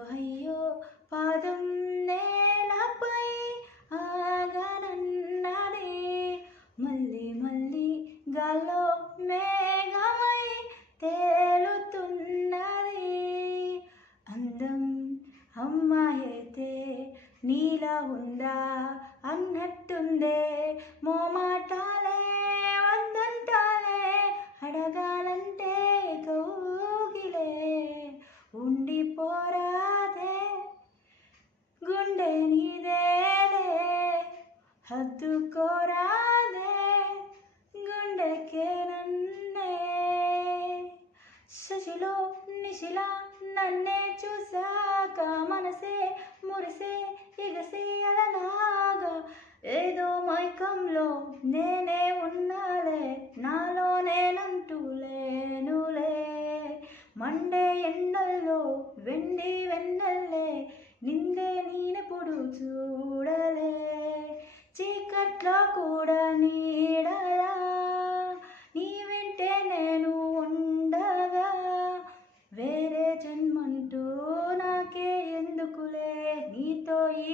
అయ్యో అయ్యో పాదం నేలపై ఆగనన్నది, మళ్ళీ మళ్ళీ గాల్లో మేఘమై తేలుతున్నది. అందం అమ్మాయి అయితే నీలా ఉందా అన్నట్టుందే, మోమాటాలే వద్దంటాలే, అడగాలంటే కౌగిలే ఉండిపోరాదే, గుండె నీదేలే హత్తుకోరాదే, గుండెకే నన్నే. శశిలో నిశిలా నన్నే చూసాక మనసే మురిసే ఎగసే అలలాగా, ఏదో మైకంలో నేనే ఉన్నాలే, నాలో నేనంటూ లేనులే. మండే ఎండల్లో వెండి వెన్నెల్లే నిందే నేనెప్పుడు చూడలే, చీకట్లో కూడా నీడలా నీ వెంటే నేను ఉండగా, వేరే జన్మంటూ నాకే ఎందుకులే నీతో ఈ